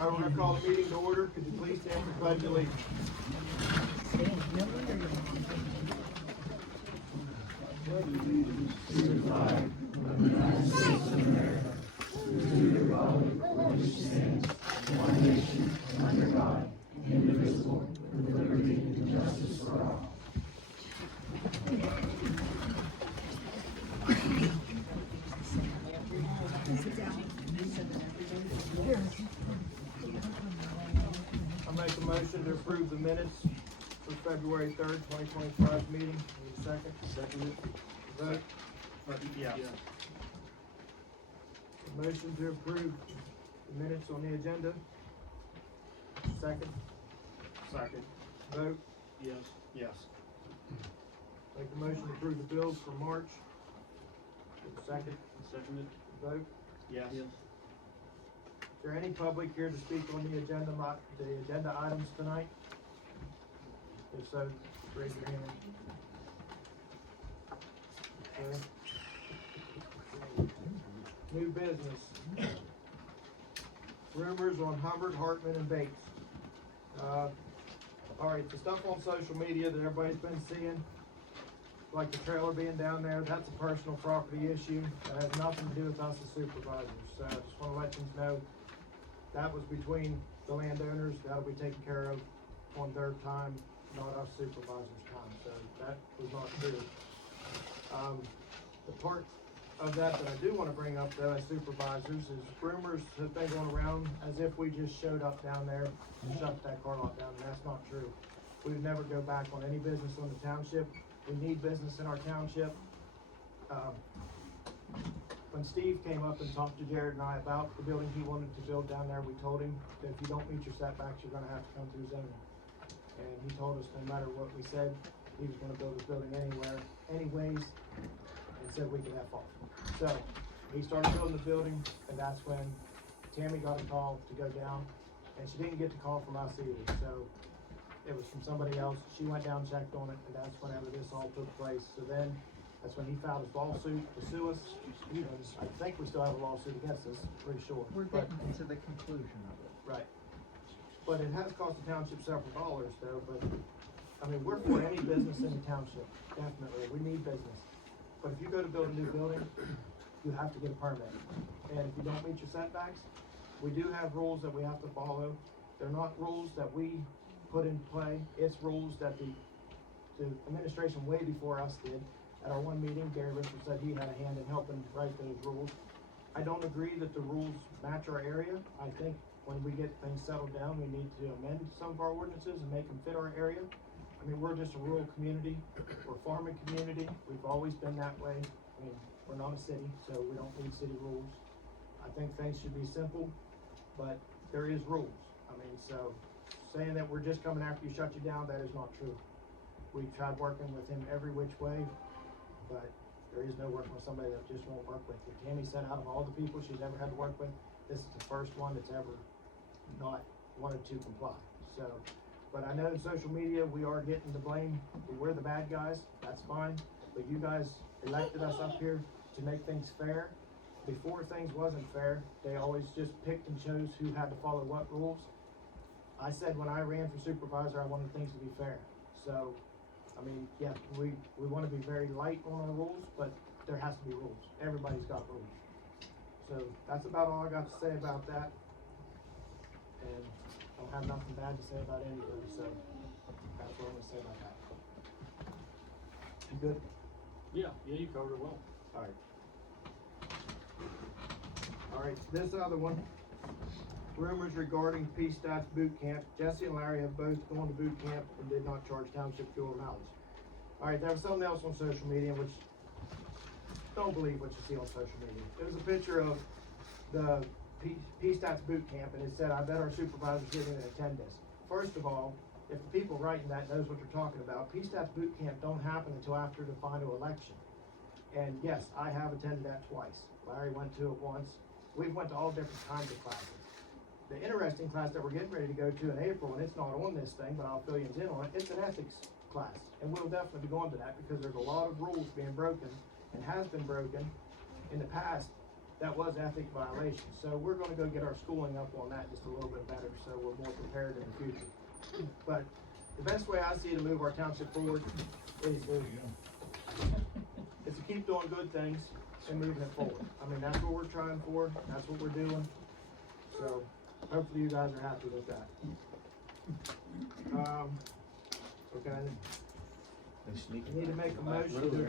All right, we're gonna call the meeting to order. Could you please stand for pledge of allegiance? I make a motion to approve the minutes for February 3rd, 2025 meeting. Need a second? Second. Vote. Yeah. A motion to approve the minutes on the agenda. Second. Second. Vote. Yes. Yes. Make a motion to approve the bills for March. Second. Seconded. Vote. Yes. Is there any public here to speak on the agenda items tonight? If so, raise your hand. Okay. New business. Rumors on Hubbard, Hartman, and Bates. Alright, the stuff on social media that everybody's been seeing, like the trailer being down there, that's a personal property issue. That has nothing to do with us as supervisors. So I just wanna let you know, that was between the landowners. That'll be taken care of on their time, not us supervisors' time. So that was not true. The part of that I do wanna bring up though as supervisors is rumors have been going around as if we just showed up down there and shut that car lot down, and that's not true. We would never go back on any business on the township. We need business in our township. When Steve came up and talked to Jared and I about the building he wanted to build down there, we told him that if you don't meet your setbacks, you're gonna have to come through zoning. And he told us no matter what we said, he was gonna build his building anyways, and said we could have off. So, he started building the building, and that's when Tammy got a call to go down, and she didn't get the call from us either, so it was from somebody else. She went down, checked on it, and that's whenever this all took place. So then, that's when he filed his lawsuit to sue us. And I think we still have a lawsuit against us, pretty sure. We're getting into the conclusion of it. Right. But it has cost the township several dollars though, but, I mean, we're for any business in the township, definitely. We need business. But if you go to build a new building, you have to get a permit. And if you don't meet your setbacks, we do have rules that we have to follow. They're not rules that we put in play. It's rules that the administration way before us did. At our one meeting, Gary Richards said he had a hand in helping write those rules. I don't agree that the rules match our area. I think when we get things settled down, we need to amend some of our ordinances and make them fit our area. I mean, we're just a rural community. We're a farming community. We've always been that way. I mean, we're not a city, so we don't need city rules. I think things should be simple, but there is rules. I mean, so saying that we're just coming after you, shut you down, that is not true. We've tried working with him every which way, but there is no working with somebody that just won't work with you. Tammy said out of all the people she's ever had to work with, this is the first one that's ever not wanted to comply. So, but I know in social media, we are getting the blame. We're the bad guys, that's fine. But you guys elected us up here to make things fair. Before things wasn't fair, they always just picked and chose who had to follow what rules. I said when I ran for supervisor, I wanted things to be fair. So, I mean, yeah, we want to be very light on our rules, but there has to be rules. Everybody's got rules. So that's about all I got to say about that. And I don't have nothing bad to say about anybody, so that's what I'm gonna say about that. You good? Yeah, you covered it well. Alright. Alright, this other one. Rumors regarding P-Stats boot camp. Jesse and Larry have both gone to boot camp and did not charge township fuel or mileage. Alright, there was something else on social media which don't believe what you see on social media. It was a picture of the P-Stats boot camp, and it said, I bet our supervisors didn't even attend this. First of all, if the people writing that knows what you're talking about, P-Stats boot camp don't happen until after the final election. And yes, I have attended that twice. Larry went to it once. We've went to all different kinds of classes. The interesting class that we're getting ready to go to in April, and it's not on this thing, but I'll fill you in on it, it's an ethics class. And we'll definitely be going to that because there's a lot of rules being broken and has been broken in the past that was ethic violation. So we're gonna go get our schooling up on that just a little bit better, so we're more prepared in the future. But the best way I see to move our township forward is to keep doing good things and moving it forward. I mean, that's what we're trying for, that's what we're doing. So hopefully you guys are happy with that. Okay, I need to make a motion to.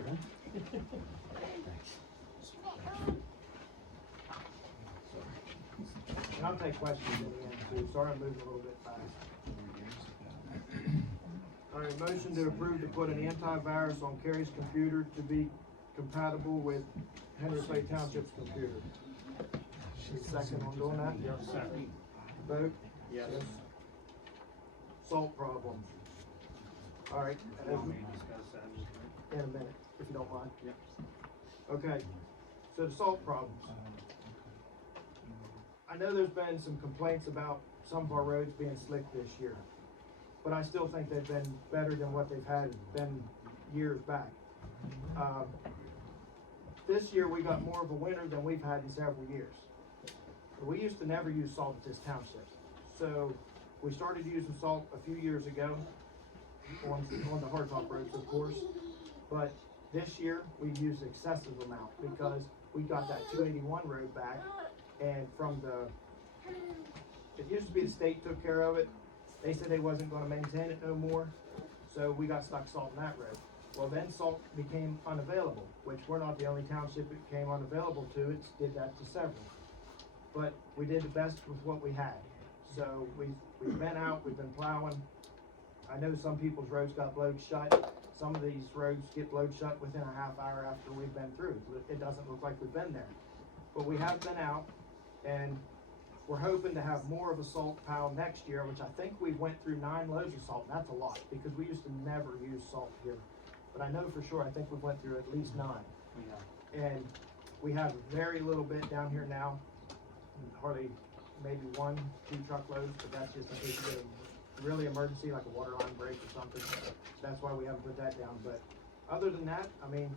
And I'll take questions in the end too, sorry I'm moving a little bit fast. Alright, motion to approve to put an antivirus on Carrie's computer to be compatible with Henry Clay Township's computer. Second on doing that? Yes, second. Vote? Yes. Salt problems. Alright, You want me to discuss that with you? in a minute, if you don't mind. Yep. Okay, so the salt problems. I know there's been some complaints about some of our roads being slick this year, but I still think they've been better than what they've had been years back. This year we got more of a winter than we've had in several years. We used to never use salt at this township, so we started using salt a few years ago on the hardtop roads, of course, but this year we used excessive amount because we got that 281 road back, and it used to be the state took care of it. They said they wasn't gonna maintain it no more, so we got stuck salting that road. Well, then salt became unavailable, which we're not the only township it became unavailable to, it did that to several. But we did the best with what we had. So we've been out, we've been plowing. I know some people's roads got blowed shut. Some of these roads get blowed shut within a half hour after we've been through. It doesn't look like we've been there. But we have been out, and we're hoping to have more of a salt pile next year, which I think we went through 9 loads of salt, and that's a lot, because we used to never use salt here. But I know for sure, I think we went through at least 9. Yeah. And we have very little bit down here now, hardly maybe 1-2 truckloads, but that's just in case you get a really emergency, like a water line break or something. That's why we haven't put that down, but other than that, I mean,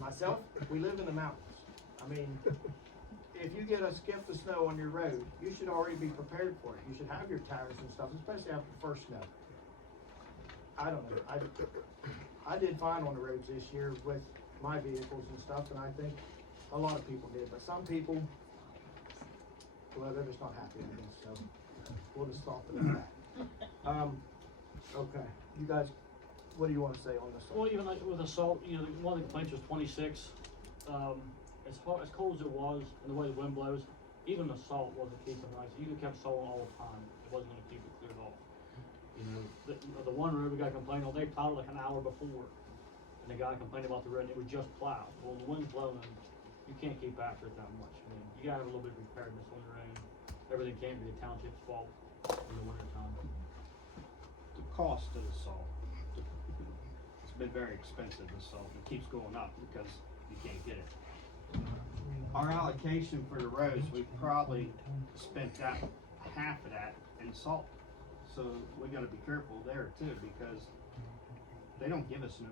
myself, we live in the mountains. I mean, if you get a skip of snow on your road, you should already be prepared for it. You should have your tires and stuff, especially after the first snow. I don't know, I did fine on the roads this year with my vehicles and stuff, and I think a lot of people did, but some people, well, they're just not happy, I guess, so we'll just stop it at that. Okay, you guys, what do you wanna say on this? Well, even like with the salt, you know, one of the complaints was 26. As hot, as cold as it was, and the way the wind blows, even the salt wasn't keeping nice. You could kept salt all the time. It wasn't gonna keep it cleared off. You know, the one road we got complained on, they plowed like an hour before, and the guy complained about the road, and it was just plowed. Well, the wind's blowing, you can't keep after it that much. I mean, you gotta have a little bit of preparedness on your own. Everything can't be the township's fault in the winter time. The cost of the salt, it's been very expensive, the salt, it keeps going up because you can't get it. Our allocation for the roads, we probably spent that, half of that in salt. So we gotta be careful there too, because they don't give us no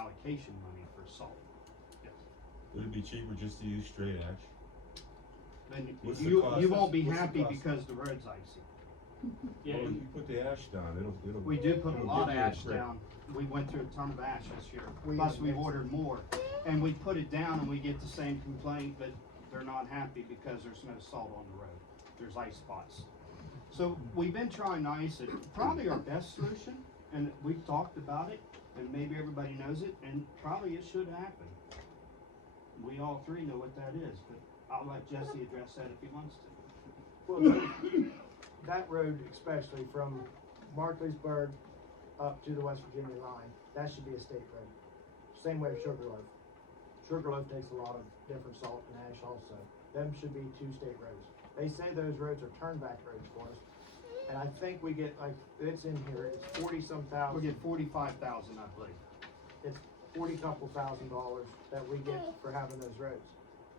allocation money for salt. Would it be cheaper just to use straight ash? Then What's the you cost? won't be What's the happy cost? because the road's icy. Yeah, Well, and you put the ash down, it'll. We do put a it'll lot of give you a ash break. down. We went through a ton of ash this year, We plus did we've mix it. ordered more. And we put it down and we get the same complaint, but they're not happy because there's no salt on the road. There's ice spots. So we've been trying to ice it. Probably our best solution, and we've talked about it, and maybe everybody knows it, and probably it should happen. We all three know what that is, but I'll let Jesse address that if he wants to. Well, that road especially from Markleysburg up to the West Virginia line, that should be a state road. Same way with Sugarloaf. Sugarloaf takes a lot of different salt and ash also. Them should be 2 state roads. They say those roads are turnback roads for us. And I think we get like, it's in here, it's 40-some We'll thousand. get 45,000, I believe. It's $40-couple thousand that we get for having those roads.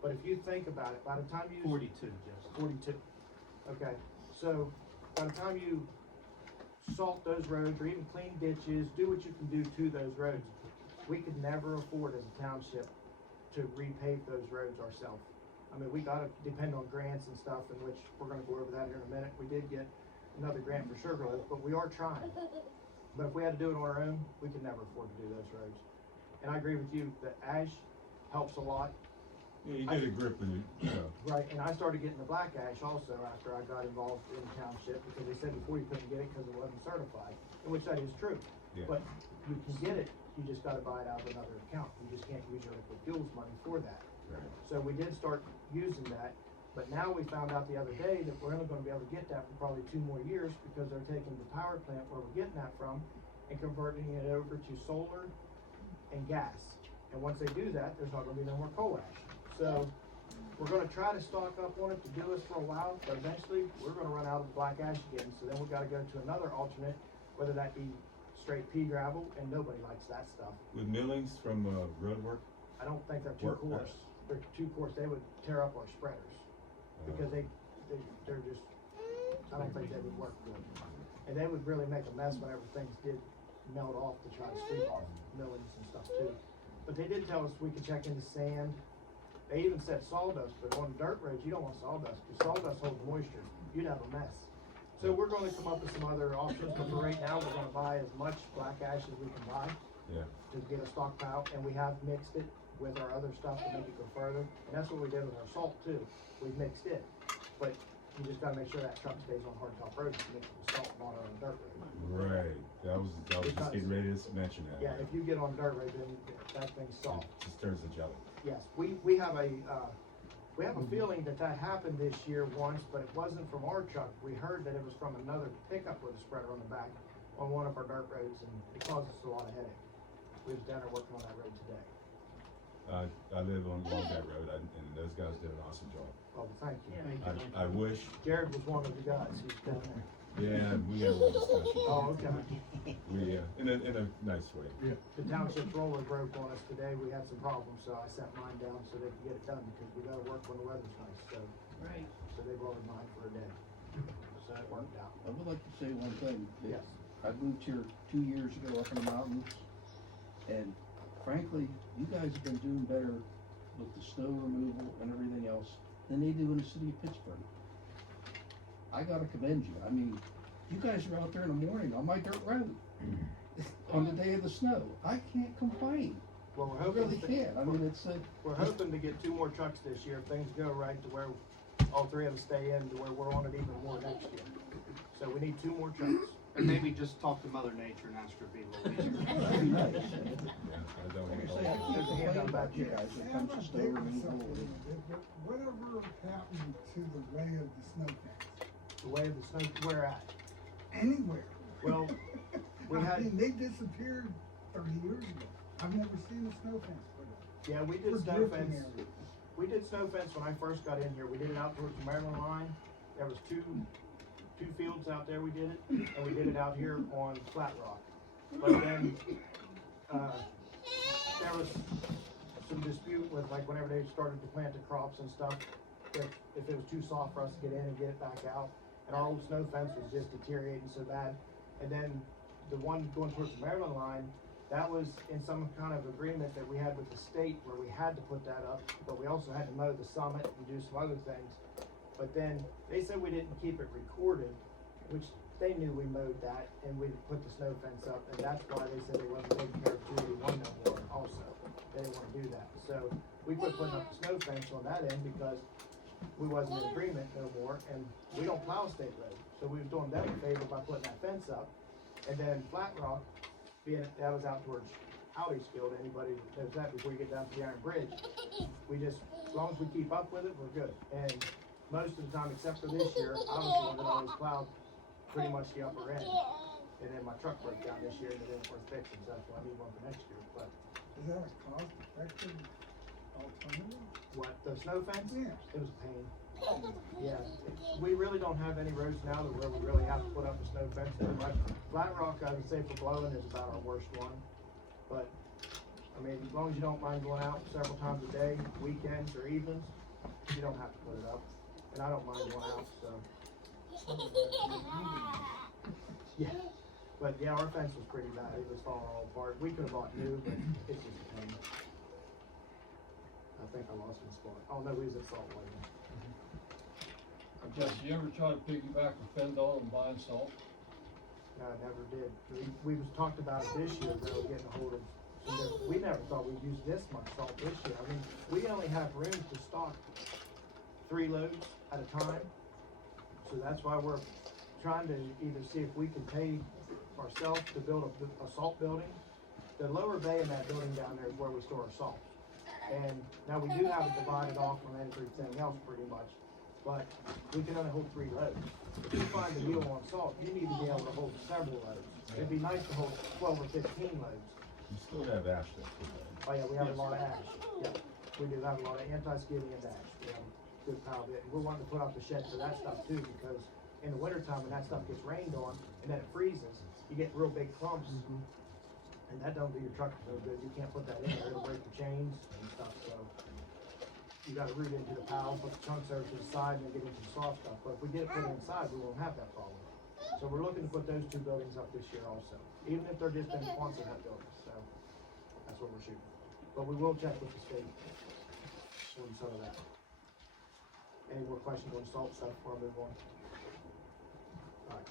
But if you think about it, by the time you. 42, Jesse. 42. Okay, so by the time you salt those roads or even clean ditches, do what you can do to those roads, we could never afford as a township to repave those roads ourselves. I mean, we gotta depend on grants and stuff, in which we're gonna go over that here in a minute. We did get another grant for Sugar Loaf, but we are trying. But if we had to do it on our own, we could never afford to do those roads. And I agree with you, that ash helps a lot. Yeah, you get a grip with it, you know. Right, and I started getting the black ash also after I got involved in Township, because they said before you couldn't get it because it wasn't certified, and which that is true. Yeah. But you can get it, you just gotta buy it out of another account, you just can't use your liquid fuels money for that. Right. So we did start using that, but now we found out the other day that we're only gonna be able to get that for probably 2 more years, because they're taking the power plant where we're getting that from and converting it over to solar and gas. And once they do that, there's not gonna be no more coal ash. So, we're gonna try to stock up on it to do this for a while, but eventually, we're gonna run out of black ash again, so then we gotta go to another alternate, whether that be straight pea gravel, and nobody likes that stuff. With millings from, road work, I don't think they're too Work that. coarse, they're too coarse, they would tear up our spreaders, because they're just, I don't think they would work good. And they would really make a mess whenever things did melt off to try to sweep off millings and stuff too. But they did tell us we could check into sand. They even said sawdust, but on dirt roads, you don't want sawdust, because sawdust holds moisture. You'd have a mess. So we're gonna come up with some other options, but for right now, we're gonna buy as much black ash as we can buy yeah. to get a stockpile, and we have mixed it with our other stuff to make it go further. And that's what we did with our salt too. We mixed it, but you just gotta make sure that truck stays on hardtop roads to mix it with salt, not on a dirt road. Right, that was just getting ready to mention that. Yeah, if you get on dirt road, then that thing's soft. It just turns the jelly. Yes, we have a feeling that happened this year once, but it wasn't from our truck. We heard that it was from another pickup with a spreader on the back on one of our dirt roads, and it caused us a lot of headache. We was down there working on that road today. I live along that road, and those guys did an awesome job. Oh, thank you. Yeah. I wish, Jared was one of the guys who's down there. yeah, we had a little discussion. Oh, okay. We, in a nice way. The township's roller broke on us today. We had some problems, so I sent mine down so they could get it done, because we gotta work when the weather's nice, so. Right. So they borrowed mine for a day. So it worked out. I would like to say one thing. that Yes. I moved here 2 years ago up in the mountains, and frankly, you guys have been doing better with the snow removal and everything else than they do in the city of Pittsburgh. I gotta commend you. I mean, you guys are out there in the morning on my dirt road on the day of the snow. I can't complain. Well, we're I hoping. really can't. I mean, it's We're hoping to get 2 more trucks this year, if things go right, to where all 3 of us stay in, to where we're on it even more next year. So we need 2 more trucks. And maybe just talk to Mother Nature and ask her to be a little easier. that'd be nice. Yeah, I don't Like I know. say, I can't complain about you guys when it comes to snow Yeah, I'm removal. not taking something. Whatever happened to the way of the snow fence? The way of the snow, where at? Anywhere. Well, we I had- mean, they disappeared 30 years ago. I've never seen a snow fence put up. Yeah, we For did snow drifting fence. areas. We did snow fence when I first got in here. We did it out towards the Maryland line. There was two fields out there we did it, and we did it out here on Flat Rock. But then, there was some dispute with, like, whenever they started to plant the crops and stuff, if it was too soft for us to get in and get it back out. And our old snow fence was just deteriorating so bad. And then the one going towards the Maryland line, that was in some kind of agreement that we had with the state where we had to put that up, but we also had to mow the summit and do some other things. But then they said we didn't keep it recorded, which they knew we mowed that, and we put the snow fence up, and that's why they said they wasn't taking care of 281 no more also. They didn't wanna do that. So we quit putting up the snow fence on that end because we wasn't in agreement no more, and we don't plow state road. So we was doing them a favor by putting that fence up. And then Flat Rock, being that was out towards Howdy's Field, anybody that knows that before you get down to the Iron Bridge, we just, as long as we keep up with it, we're good. And most of the time, except for this year, I was the one that always plowed pretty much the upper end. And then my truck broke down this year and it didn't worth fixing, so that's why I need one for next year. But Is that a cost-effective alternative? what, the snow fence? Yeah. It was a pain. Yeah, we really don't have any roads now that where we really have to put up a snow fence very much. Flat Rock, I would say for blowing is about our worst one. But, I mean, as long as you don't mind going out several times a day, weekends or evenings, you don't have to put it up. And I don't mind going out, so. Yeah, but yeah, our fence was pretty bad. It was falling all apart. We could have bought new, but it's just a pain. think I lost my spot. Oh, no, we was at Salt Lake. Jesse, you ever try to piggyback with PennDOT and buying salt? No, I never did. We was talked about it this year, though, getting a hold of, we never thought we'd use this much salt this year. I mean, we only have room to stock 3 loads at a time. So that's why we're trying to either see if we can pay ourselves to build a salt building. The lower bay in that building down there is where we store our salt. And now we do have it divided off from everything else pretty much, but we can only hold 3 loads. If you find a deal on salt, you need to be able to hold several loads. It'd be nice to hold 12 or 15 loads. You still have ash there too, though. Oh yeah, we have a lot of ash. Yeah, we do have a lot of anti-skidding and ash. We have a good pile of it. And we're wanting to put out the shed for that stuff too, because in the wintertime when that stuff gets rained on and then it freezes, you get real big clumps. And that don't do your truck no good. You can't put that in there. It'll break the chains and stuff, so. You gotta root into the pile, put the chunks over to the side and then get into the soft stuff. But if we get it put inside, we won't have that problem. So we're looking to put those 2 buildings up this year also, even if they're just in Quonset hut buildings, so. That's what we're shooting. But we will check with the state on some of that. Any more questions on salt stuff before I move on? Alright.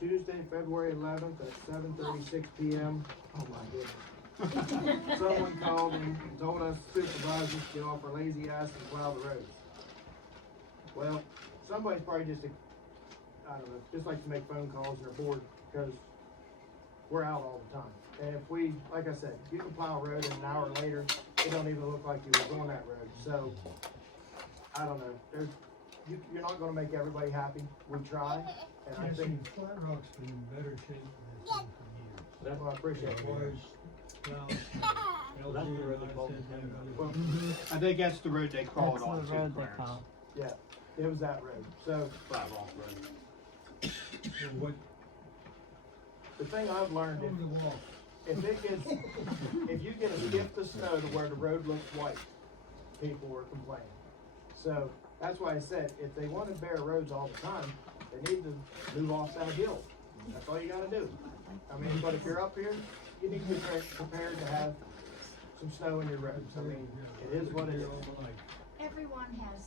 Tuesday, February 11th at 7:36 p.m. Oh my goodness. Someone called and told us supervisors to get off our lazy ass and plow the roads. Well, somebody's probably just, I don't know, just like to make phone calls and they're bored because we're out all the time. And if we, like I said, you can plow a road and an hour later, it don't even look like you were on that road. So, I don't know, you're not gonna make everybody happy. We try, and I Jesse, think, Flat Rock's been in better shape than it's been for years. That's well, I appreciate As it. far as, well, That's the road they call it. Well, I think that's the road they called That's on the too, road they Clarence. call. yeah, it was that road. So, Flat Rock Road. so what, the thing I've learned is, on the wall, if you get a skip of snow to where the road looks white, people are complaining. So that's why I said, if they want to bare roads all the time, they need to move off that hill. That's all you gotta do. I mean, but if you're up here, you need to be prepared to have some snow in your roads. I mean, it is what it is. Everyone has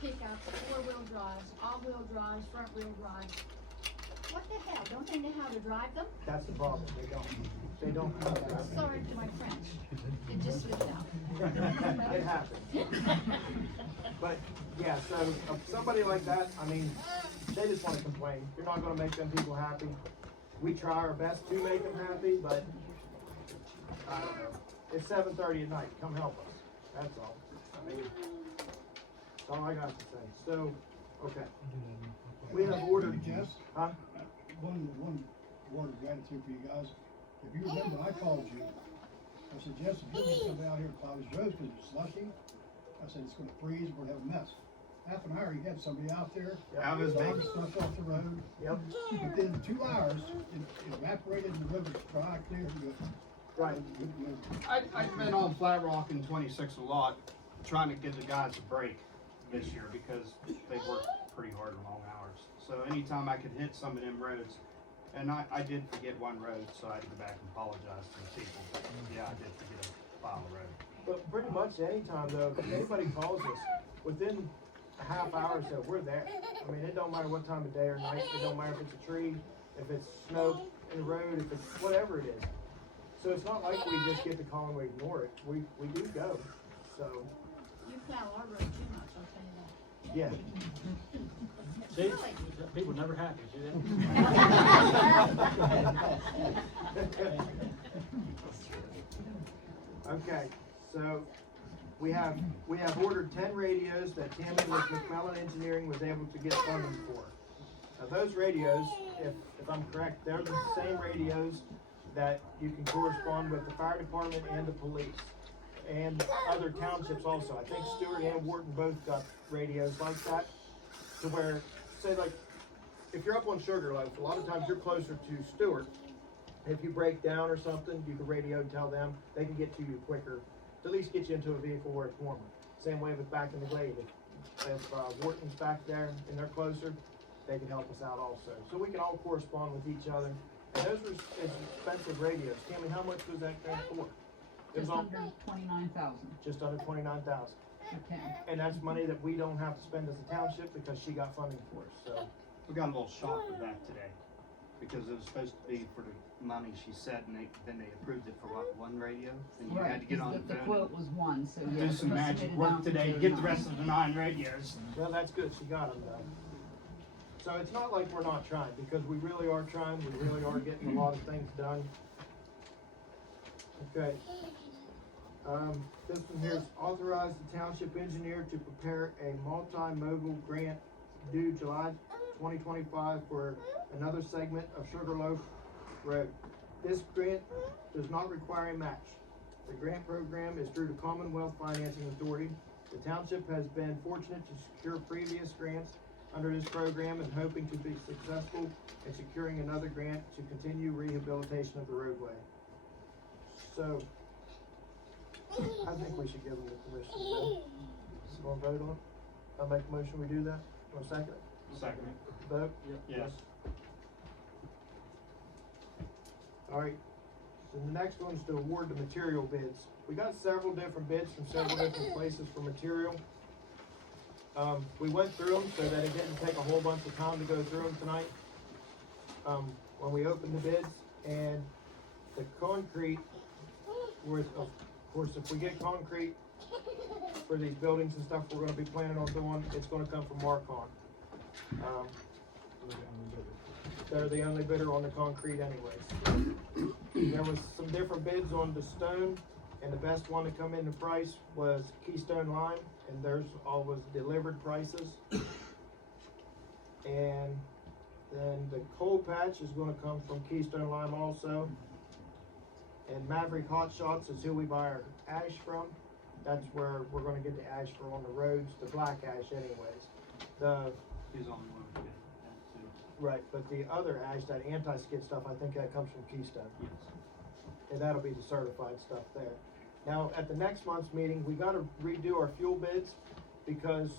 pickups, 4-wheel drives, all-wheel drives, front-wheel drives. What the hell, don't they know how to drive them? That's the problem, they don't have that. Sorry for my French, it just slipped out. It happens. But, yeah, so, somebody like that, I mean, they just wanna complain. You're not gonna make them people happy. We try our best to make them happy, but, I don't know. It's 7:30 at night, come help us, that's all. I mean, that's all I got to say. So, okay, we have ordered, Jess, huh? one word of gratitude for you guys. If you remember, I called you. I said, Jess, if you're gonna come out here and plow these roads because it's slushy, I said, it's gonna freeze, we're gonna have a mess. Half an hour, you had somebody out there, That was blowing big. stuff off the road. Yep, Within 2 hours, it evaporated and the river's dry, clear, and good. right. Good to move. I've been on Flat Rock and 26 a lot, trying to give the guys a break this year because they work pretty hard and long hours. So anytime I could hit some of them roads, and I did forget one road, so I had to go back and apologize to the people. Yeah, I did forget a file road. But pretty much anytime though, if anybody calls us, within a half hour or so, we're there. I mean, it don't matter what time of day or night, it don't matter if it's a tree, if it's snow in the road, if it's whatever it is. So it's not like we just get the call and we ignore it, we do go, so, You plow our road too much, I'll tell you that. yeah. See, people are never happy, see that? Okay, so we have ordered 10 radios that Tammy with McMillan Engineering was able to get funding for. Now those radios, if I'm correct, they're the same radios that you can correspond with the fire department and the police. And other townships also. I think Stewart and Wharton both got radios like that. To where, say like, if you're up on Sugarloaf, a lot of times you're closer to Stewart. If you break down or something, you can radio and tell them, they can get to you quicker, to at least get you into a vehicle where it's warmer. Same way with back in the glade, if Wharton's back there and they're closer, they can help us out also. So we can all correspond with each other. And those were expensive radios. Tammy, how much was that thing for? It was Just on, under 29,000, just under 29,000. okay. And that's money that we don't have to spend as a township because she got funding for us, so. We got a little shocked with that today, because it was supposed to be for the money she said, and then they approved it for what, one radio? And you had to get on the The phone quote was one, so and yeah. do some magic work today to get the rest of the 9 radios. Well, that's good, she got them done. So it's not like we're not trying, because we really are trying, we really are getting a lot of things done. Okay. This one here is authorize the township engineer to prepare a multi-mogul grant due July 2025 for another segment of Sugarloaf Road. This grant does not require a match. The grant program is through the Commonwealth Financing Authority. The township has been fortunate to secure previous grants under this program and hoping to be successful in securing another grant to continue rehabilitation of the roadway. So, I think we should give them the permission to go. You wanna vote on it? I'll make a motion, we do that. Want a second? Second. Vote? Yes. Alright, so the next one is to award the material bids. We got several different bids from several different places for material. We went through them so that it didn't take a whole bunch of time to go through them tonight. When we opened the bids, and the concrete was, of course, if we get concrete for these buildings and stuff we're gonna be planning on doing, it's gonna come from Marcon. They're the only bidder on the concrete anyways. There was some different bids on the stone, and the best one to come into price was Keystone Lime, and theirs all was delivered prices. And then the cold patch is gonna come from Keystone Lime also. And Maverick Hot Shots is who we buy our ash from. That's where we're gonna get the ash for on the roads, the black ash anyways. He's the only one who did that too. Right, but the other ash, that anti-skid stuff, I think that comes from Keystone. Yes. And that'll be the certified stuff there. Now, at the next month's meeting, we gotta redo our fuel bids, because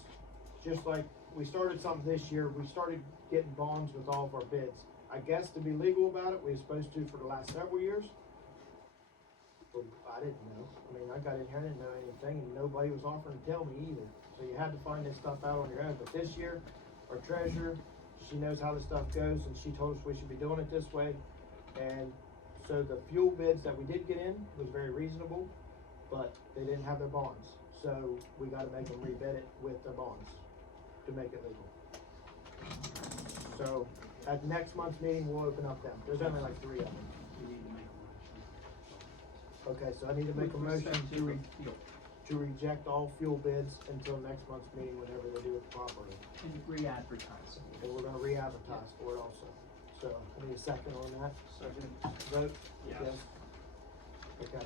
just like we started something this year, we started getting bonds with all of our bids. I guess to be legal about it, we were supposed to for the last several years. But I didn't know. I mean, I got in here, I didn't know anything, and nobody was offering to tell me either. So you had to find this stuff out on your own. But this year, our treasurer, she knows how this stuff goes, and she told us we should be doing it this way. And so the fuel bids that we did get in was very reasonable, but they didn't have their bonds. So we gotta make them rebid it with their bonds to make it legal. So at next month's meeting, we'll open up them. There's only like 3 of them. We need to make a motion. Okay, so I need to make a motion to reject all fuel bids until next month's meeting, whenever they do it properly. And re-advertise. And we're gonna re-advertise for it also. So I need a second on that. Second. Vote? Yes. Okay.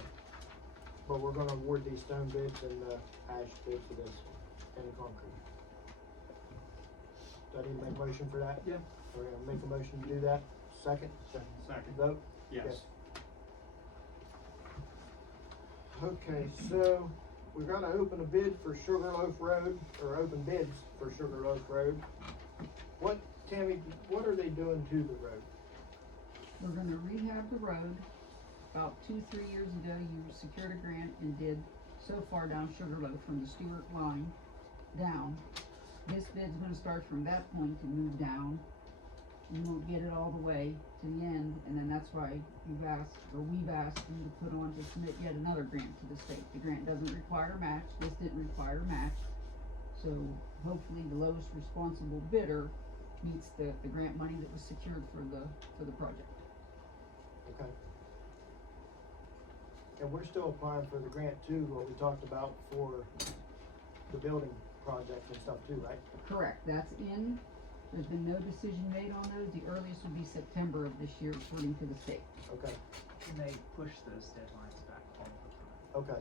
But we're gonna award these stone bids and the ash bid for this, and the concrete. Do I need to make a motion for that? Yeah. We're gonna make a motion to do that. Second? Second. Vote? Yes. Okay, so we're gonna open a bid for Sugarloaf Road, or open bids for Sugarloaf Road. What, Tammy, what are they doing to the road? We're gonna rehab the road. About 2-3 years ago, you secured a grant and did so far down Sugarloaf from the Stewart line down. This bid's gonna start from that point and move down. We won't get it all the way to the end, and then that's why we've asked them to put on to submit yet another grant to the state. The grant doesn't require a match, this didn't require a match. So hopefully the lowest responsible bidder meets the grant money that was secured for the project. Okay. And we're still applying for the grant too, what we talked about for the building project and stuff too, right? Correct, that's in. There's been no decision made on those. The earliest would be September of this year, according to the state. Okay, And they push those deadlines back all the time. okay.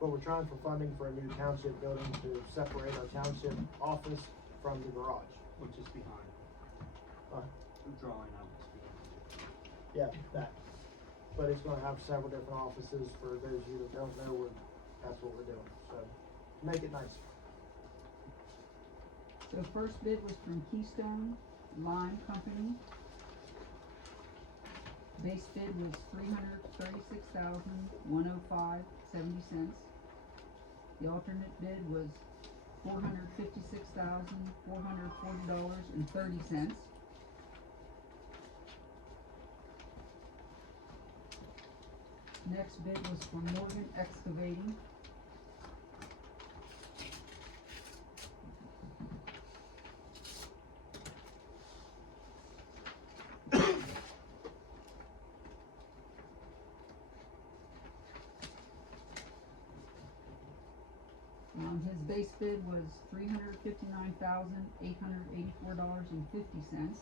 But we're trying for funding for a new township building to separate our township office from the garage. Which is behind. The drawing of it's behind. Yeah, that. But it's gonna have several different offices for those of you that don't know, that's what we're doing, so make it nice. So first bid was from Keystone Lime Company. Base bid was $336,105. $4.70. The alternate bid was $456,440.30. Next bid was from Morgan Excavating. His base bid was $359,884.50.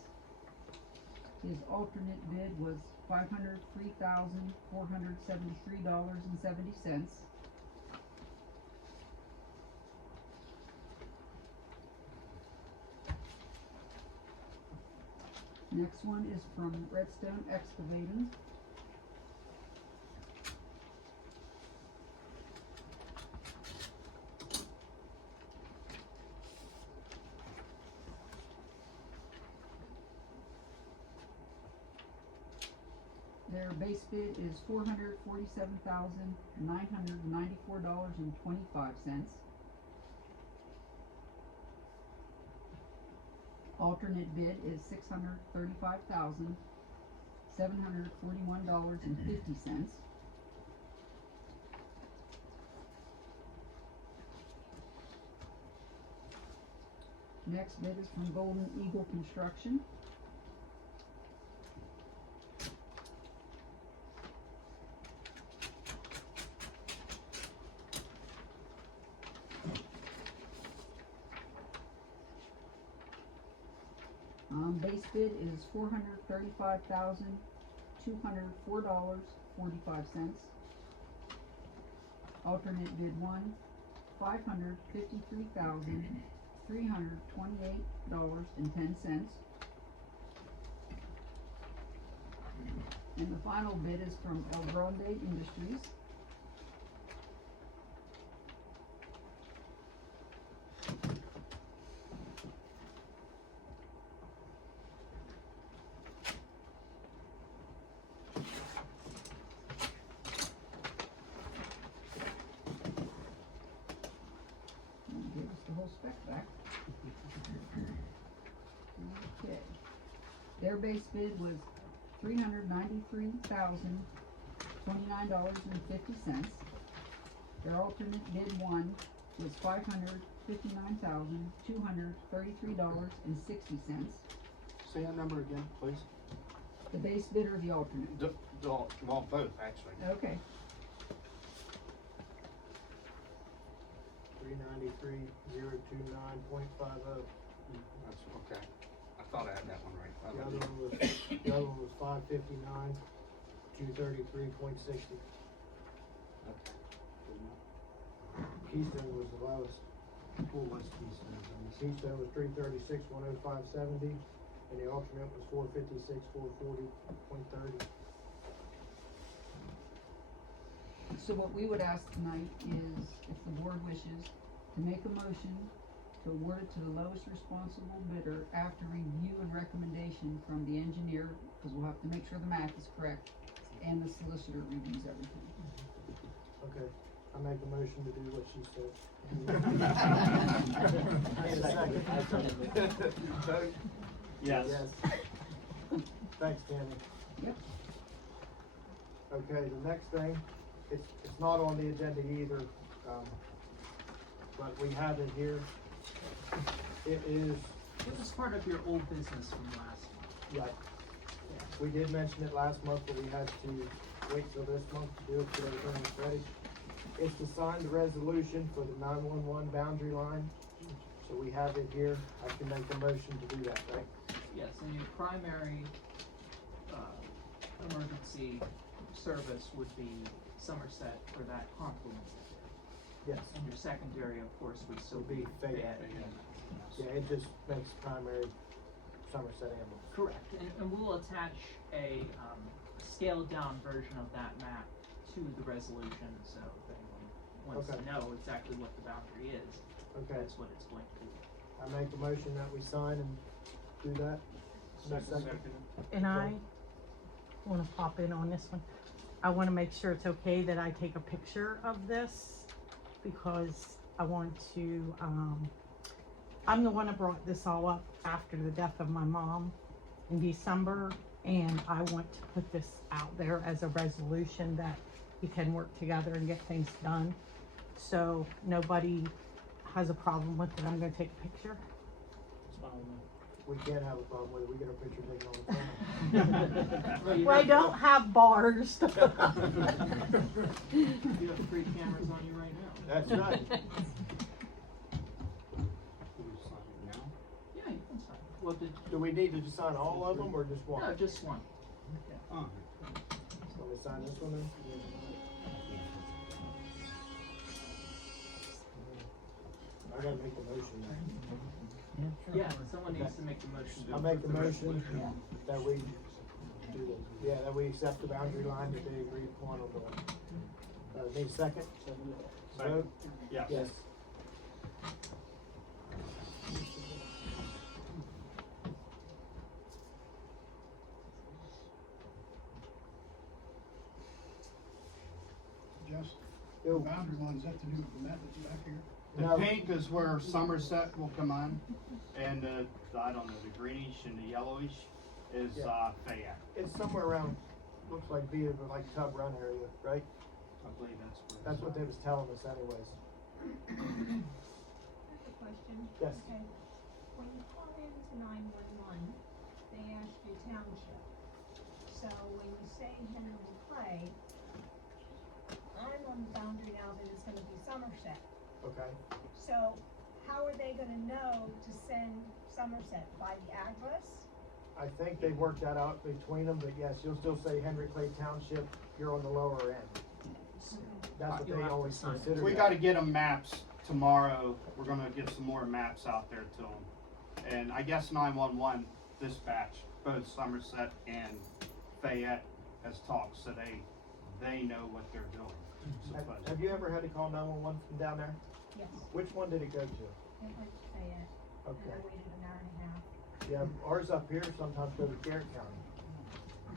His alternate bid was $503,473.70. Next one is from Redstone Excavating. Their base bid is $447,994.25. Alternate bid is $635,741.50. Next bid is from Golden Eagle Construction. Base bid is $435,204.45. Alternate bid one, $553,328.10. And the final bid is from El Grande Industries. Give us the whole spec back. Okay. Their base bid was $393,029.50. Their alternate bid one was $559,233.60. Say that number again, please. The base bid or the alternate? Well, both, actually. Okay. 393,029.50. That's okay. I thought I had that one right. The other one was 559,233.60. Okay. Keystone was the lowest. What was Keystone? Keystone was 336,105.70, and the alternate was 456,440.30. So what we would ask tonight is, if the board wishes, to make a motion to award it to the lowest responsible bidder after review and recommendation from the engineer, because we'll have to make sure the math is correct, and the solicitor reviews everything. Okay, I make a motion to do what she said. Need a second? Yes. Thanks, Tammy. Yep. Okay, the next thing, it's not on the agenda either, but we have it here. It is, It was part of your old business from last month. yeah, we did mention it last month, but we had to wait till this month to do it so everything was ready. It's to sign the resolution for the 911 boundary line, so we have it here. I can make a motion to do that, right? Yes, and your primary, emergency service would be Somerset for that confluence. Yes. And your secondary, of course, would still Would be be Fayette. Fayette. Yeah, it just makes primary Somerset ambulance. Correct, and we'll attach a, scaled down version of that map to the resolution, so if anyone wants to Okay. know exactly what the boundary is, Okay, that's what it's going to be. I make a motion that we sign and do that. Second. And I wanna pop in on this one. I wanna make sure it's okay that I take a picture of this because I want to, I'm the one that brought this all up after the death of my mom in December, and I want to put this out there as a resolution that you can work together and get things done. So nobody has a problem with it. I'm gonna take a picture. It's fine with me. We can't have a problem with it, we get our picture taken all the time. Well, I don't have bars. You have 3 cameras on you right now. That's right. Can we sign it now? Yeah, you can sign. Well, Do we need to just sign all of them or just one? no, just one. Oh, So we sign this one then? I gotta make the motion now. Yeah, someone needs to make the motion. I'll make the motion that we do the, that we accept the boundary line that they agreed upon on the, need a second? Vote? yeah. Yes. Just, the Yo. boundary lines have to do with the map that's back here. The No. pink is where Somerset will come on, and I don't know, the greenish and the yellowish is Yeah. Fayette. It's somewhere around, looks like via the like Tub Run area, right? I believe that's where. That's what they was telling us anyways. Here's a question. Yes. Okay, when you call into 911, they ask you township. So when you say Henry Clay, I'm on the boundary now that it's gonna be Somerset. Okay. So how are they gonna know to send Somerset? By the address? I think they worked that out between them, but yes, you'll still say Henry Clay Township, you're on the lower end. That's what You'll they have to always sign it. consider. We that. gotta get them maps tomorrow, we're gonna get some more maps out there to them. And I guess 911 dispatch, both Somerset and Fayette has talked, so they know what they're doing. Have you ever had to call 911 from down there? Yes, Which one did it go to? it went to Fayette, and Okay. I waited an hour and a half. Yeah, ours up here sometimes go to Garrett County.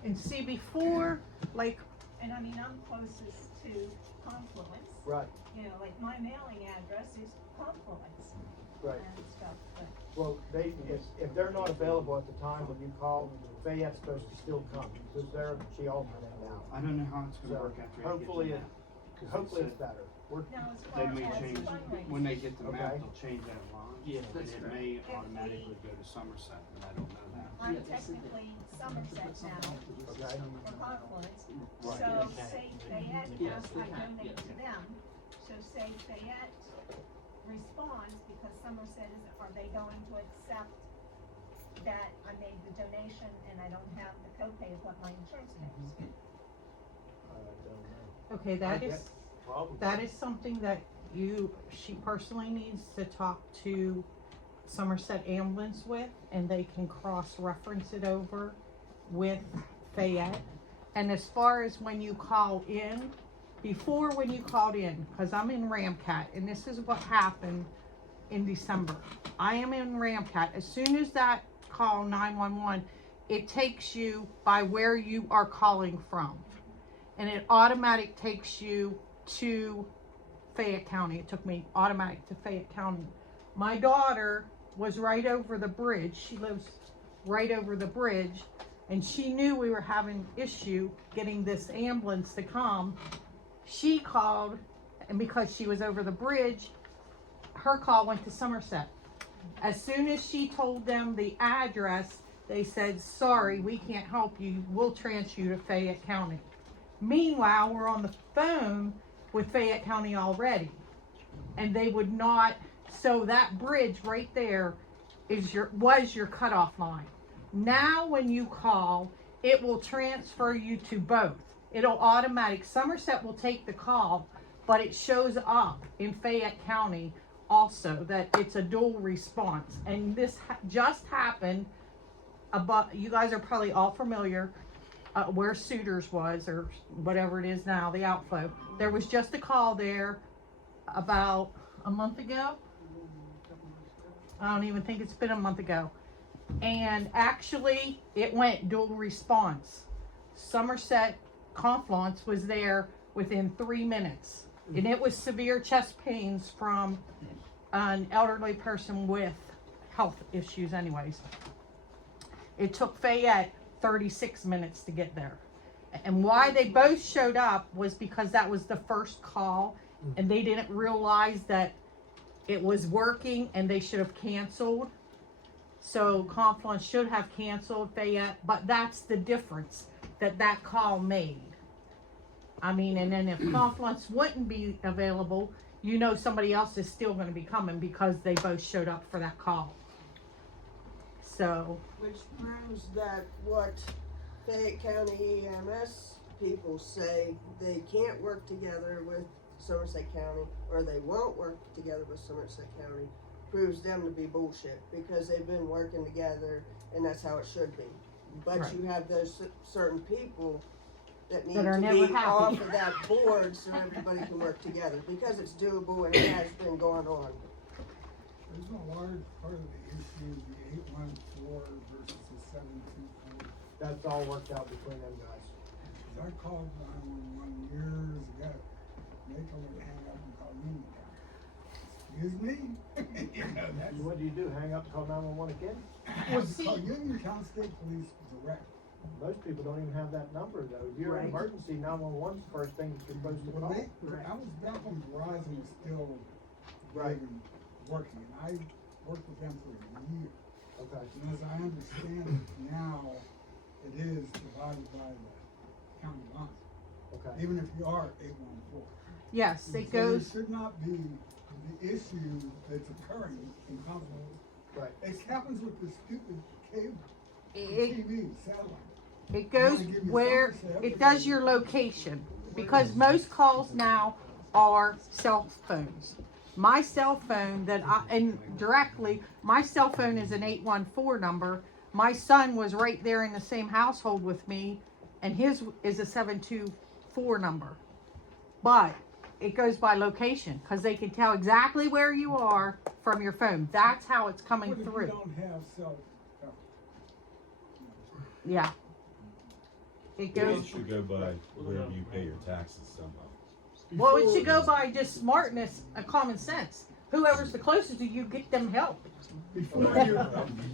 And see, before, like, And I mean, I'm closest to Confluence, Right, you know, like my mailing address is Confluence right. and stuff, but. Well, if they're not available at the time when you call, Fayette's supposed to still come, because they're the alternate now. I don't know how it's gonna So, work after I get hopefully the it- map. 'cause they Hopefully it's said better. We're, Now, as far They may as change, fundraising, when they get the map, Okay. they'll change that line. Yeah, And that's it correct. may automatically go to Somerset, but I don't know that. I'm Yeah. technically Somerset now okay, for Confluence, Right. so say Fayette, Yes, I they can, donate yes. to them, so say Fayette responds because Somerset is, are they going to accept that I made the donation and I don't have the copay of what my insurance pays? I don't know. okay, I that is, guess probably. that is something that she personally needs to talk to Somerset Ambulance with, and they can cross-reference it over with Fayette. And as far as when you call in, before when you called in, cause I'm in Ramcat, and this is what happened in December. I am in Ramcat, as soon as that call 911, it takes you by where you are calling from. And it automatic takes you to Fayette County. It took me automatic to Fayette County. My daughter was right over the bridge. She lives right over the bridge, and she knew we were having issue getting this ambulance to come. She called, and because she was over the bridge, her call went to Somerset. As soon as she told them the address, they said, sorry, we can't help you. We'll transfer you to Fayette County. Meanwhile, we're on the phone with Fayette County already, and they would not. So that bridge right there was your cutoff line. Now when you call, it will transfer you to both. It'll automatic. Somerset will take the call, but it shows up in Fayette County also that it's a dual response. And this just happened. You guys are probably all familiar where Suitors was, or whatever it is now, the outflow. There was just a call there about a month ago. I don't even think it's been a month ago. And actually, it went dual response. Somerset Confluence was there within 3 minutes. And it was severe chest pains from an elderly person with health issues anyways. It took Fayette 36 minutes to get there. And why they both showed up was because that was the first call and they didn't realize that it was working and they should have canceled. So Confluence should have canceled Fayette, but that's the difference that call made. I mean, and then if Confluence wouldn't be available, you know somebody else is still going to be coming because they both showed up for that call. So, Which proves that what Fayette County EMS people say they can't work together with Somerset County, or they won't work together with Somerset County, proves them to be bullshit, because they've been working together and that's how it should be. But Right. you have those certain people that need That are to never be happy. off of that board so everybody can work together, because it's doable and it has been going on. There's a large part of the issue, the 814 versus the 724. That's all worked out between them guys. I called 911 years ago, and they told me to hang up and call me. Excuse me? You know, that's. What do you do, hang up and call 911 again? well, see, Call Uniontown State Police direct. Most people don't even have that number though. If you're in Right. emergency, 911's the first thing that you're supposed to Well, call. I was back when Verizon was still Right. even working, and I worked with them for a year. Okay. And as I understand it now, it is divided by the county line, Okay. even if you are 814. yes, So it goes. there should not be the issue that's occurring in Confluence. Right. It happens with the stupid cable, It, TV, satellite. it goes where it does your location, because most calls now are cell phones. My cell phone my cell phone is an 814 number. My son was right there in the same household with me, and his is a 724 number. But it goes by location, because they can tell exactly where you are from your phone. That's how it's coming What if you through. don't have cell phone? Yeah. It Well, goes. it should go by wherever you pay your taxes somehow. Well, it should go by just smartness and common sense. Whoever's the closest to you, get them help. Before you,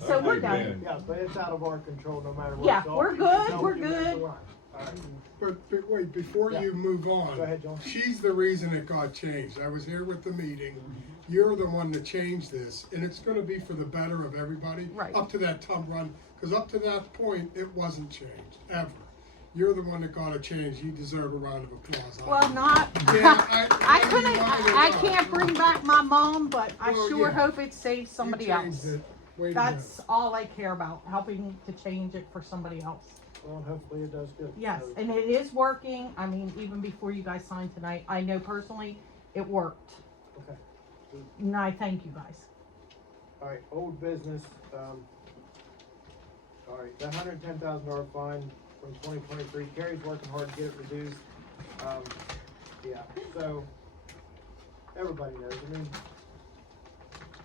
So we're Hey, done. Ben, Yeah, but it's out of our control no matter what. Yeah, It's all- we're good, it's all we're you guys good. are on. All right. But wait, before Yeah. you move on. Go ahead, John. She's the reason it got changed. I was here with the meeting. You're the one that changed this, and it's gonna be for the better of everybody. Right. Up to that Tom run, cause up to that point, it wasn't changed, ever. You're the one that got it changed. You deserve a round of applause. Well, not. Yeah, I whether couldn't. you like it or I not. can't bring back my mom, but I Well, sure yeah. hope it saves somebody You changed else. it. Way to That's all I care about, helping to change it for somebody else. Well, hopefully it does good. Yes, So- and it is working. I mean, even before you guys signed tonight, I know personally it worked. Okay. And I thank you guys. All right, old business, all right, that $110,000 fine from 2023, Carrie's working hard to get it reduced. Yeah, so, everybody knows, I mean,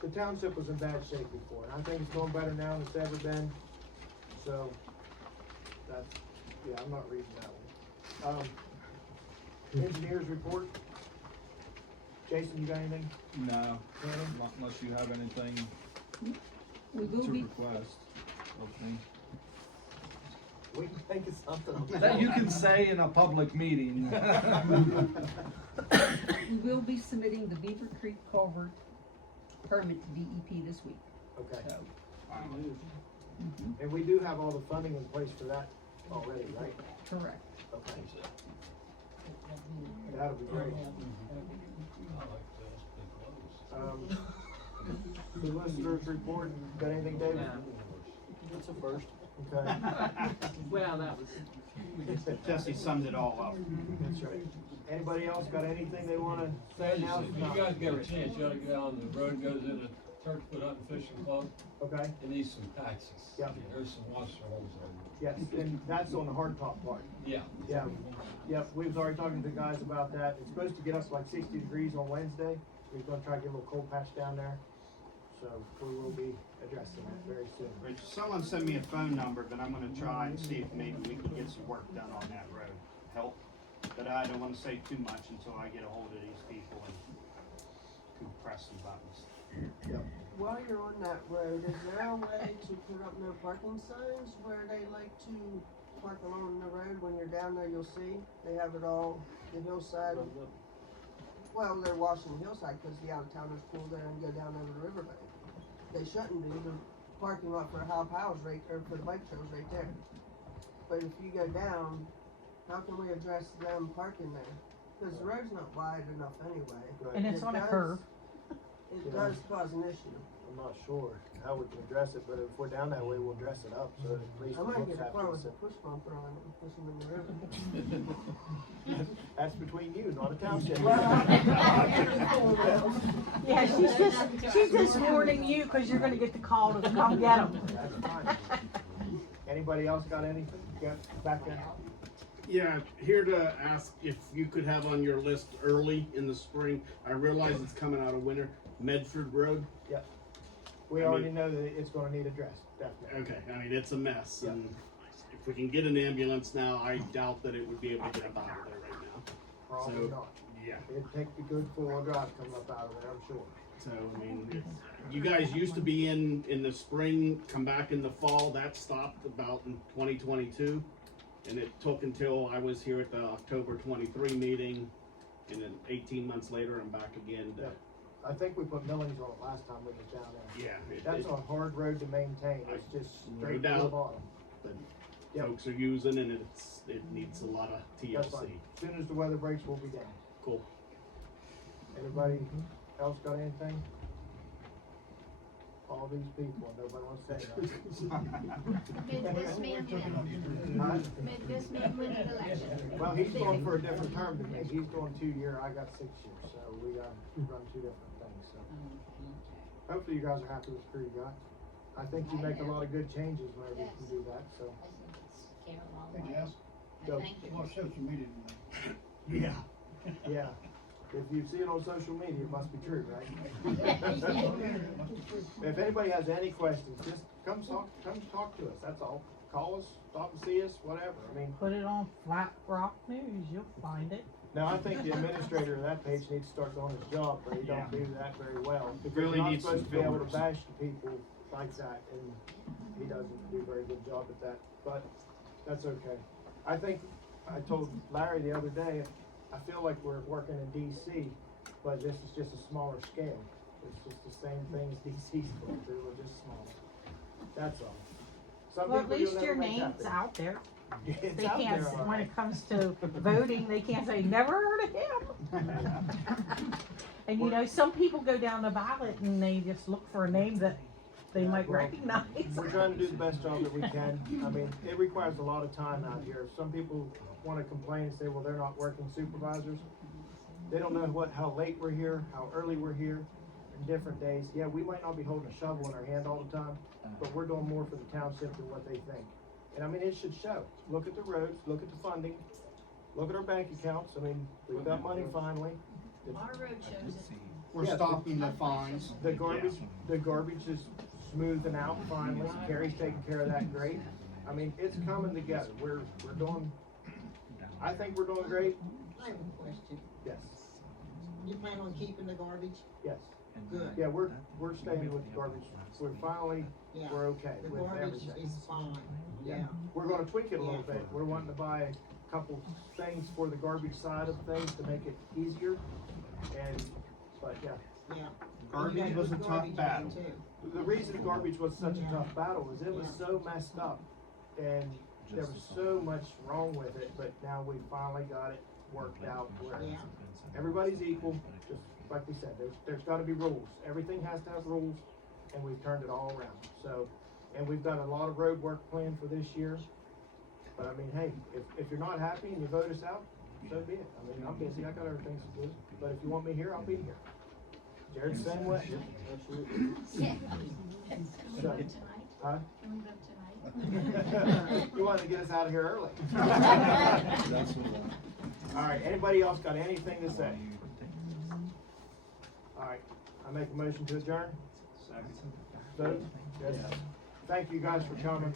the township was in bad shape before, and I think it's going better now than it's ever been, so, that's, yeah, I'm not reading that one. Engineers report. Jason, you got anything? No, Anything? not unless you have anything We will to be, request of me. We can think of something. That you can say in a public meeting. we will be submitting the Beaver Creek culvert permit to DEP this week, Okay, so. and we do have all the funding in place for that already, right? Correct. Okay. That'll be great. Solicitors report, got anything, David? Yeah. It's a first. Okay. Well, that was. Jesse summed it all up. That's right. Anybody else got anything they wanna say now? If you guys get a chance, you ought to get out on the road, goes into Churchwood Hunting Fishing Club. Okay, It needs some patches. Yep. There's some washer holes there. yes, and that's on the hard top part. Yeah. Yeah, yep, we was already talking to the guys about that. It's supposed to get up to like 60 degrees on Wednesday. We're gonna try to get a little cold patch down there. So we will be addressing that very soon. Rich, someone send me a phone number, then I'm gonna try and see if maybe we can get some work done on that road. help, but I don't wanna say too much until I get a hold of these people and can press some buttons. While you're on that road, is there a way to put up no parking signs where they like to park along the road? When you're down there, you'll see, they have it all, the hillside. Well, they're washing the hillside because the out-of-towners pull there and go down over the riverbank. They shouldn't be, the parking lot for Hal Powell's right, or for the bike trail's right there. But if you go down, how can we address them parking there? Cause the road's not wide enough anyway. And it's on a curve. It does cause an issue. I'm not sure how we can address it, but if we're down that way, we'll dress it up, so at least I it might looks get a car half with a decent. push bumper on it and push them in the river. That's between you, not a township. Yeah, she's just warning you, cause you're gonna get the call to come get them. That's fine. Anybody else got anything? Yeah, back there. Yeah, here to ask if you could have on your list early in the spring. I realize it's coming out of winter. Medford Road. Yep. We already know that it's gonna need addressed, definitely. Okay, I mean, it's a mess, and if we can get an ambulance now, I doubt that it would be able to get up out of there right now. Probably So, not. yeah. It'd take a good four-wheel drive coming up out of there, I'm sure. So, I mean, you guys used to be in the spring, come back in the fall. That stopped about in 2022. And it took until I was here at the October 23 meeting, and then 18 months later, I'm back again. I think we put millings on it last time we was down there. Yeah. That's a hard road to maintain, it's just No straight to the doubt. bottom. But Yep. folks are using, and it needs a lot of That's TLC. fine. As soon as the weather breaks, we'll be down. Cool. Anybody else got anything? All these people, nobody wants to say nothing. Did this man win? Did this man win an election? Well, he's going for a different term than me. He's doing 2 year, I got 6 years, so we run two different things, so. Hopefully you guys are happy with the crew you got. I think you make a lot of good changes whenever you can do that, so. Hey, Jess, Go. watch social media tonight. Yeah. Yeah. If you see it on social media, it must be true, right? If anybody has any questions, just come talk to us, that's all. Call us, stop and see us, whatever, I mean. Put it on Flat Rock News, you'll find it. Now, I think the administrator of that page needs to start doing his job, but he don't do that very well. Because Really you're not needs some supposed to be able to filters. bash the people like that, and he doesn't do a very good job at that, but that's okay. I think, I told Larry the other day, I feel like we're working in DC, but this is just a smaller scale. It's just the same thing as DC's going through, we're just smaller. That's all. Some Well, at people least you'll your never make name's happy. out there. It's They out can't, there, all when right. it comes to voting, they can't say, never heard of him. And you know, some people go down the ballot and they just look for a name that they Yeah, might well, recognize. We're trying to do the best job that we can. I mean, it requires a lot of time out here. Some people wanna complain and say, well, they're not working supervisors. They don't know how late we're here, how early we're here, in different days. Yeah, we might not be holding a shovel in our hand all the time, but we're doing more for the township than what they think. And I mean, it should show. Look at the roads, look at the funding, look at our bank accounts. I mean, we've got money finally. Our road shows it. We're Yeah, stopping the fines. The garbage is smoothing out finally. Gary's taking care of that great. I mean, it's coming together. We're doing, I think we're doing great. I have a question. Yes, You plan on keeping the garbage? yes. Good. Yeah, we're staying with the garbage. We're finally, Yeah. we're okay The with garbage everything. is fine, yeah. We're gonna tweak it a little Yeah. bit. We're wanting to buy a couple things for the garbage side of things to make it easier. But yeah. Yeah. Garbage was a tough Garbage battle. too. The reason garbage was such a Yeah. tough battle is it was Yeah. so messed up, and there was so much wrong with it, but now we finally got it worked out where Yeah. everybody's equal, just like we said, there's gotta be rules. Everything has to have rules, and we've turned it all around, so, and we've got a lot of road work planned for this year. But I mean, hey, if you're not happy and you vote us out, so be it. I mean, I'm busy, I got other things to do, but if you want me here, I'll be here. Jared's the same way. Yeah. Can we So, vote tonight? Huh? Can we vote tonight? You wanted to get us out of here early. All right, anybody else got anything to say? All right, I make a motion to adjourn. Vote? Yes. Thank you guys for coming.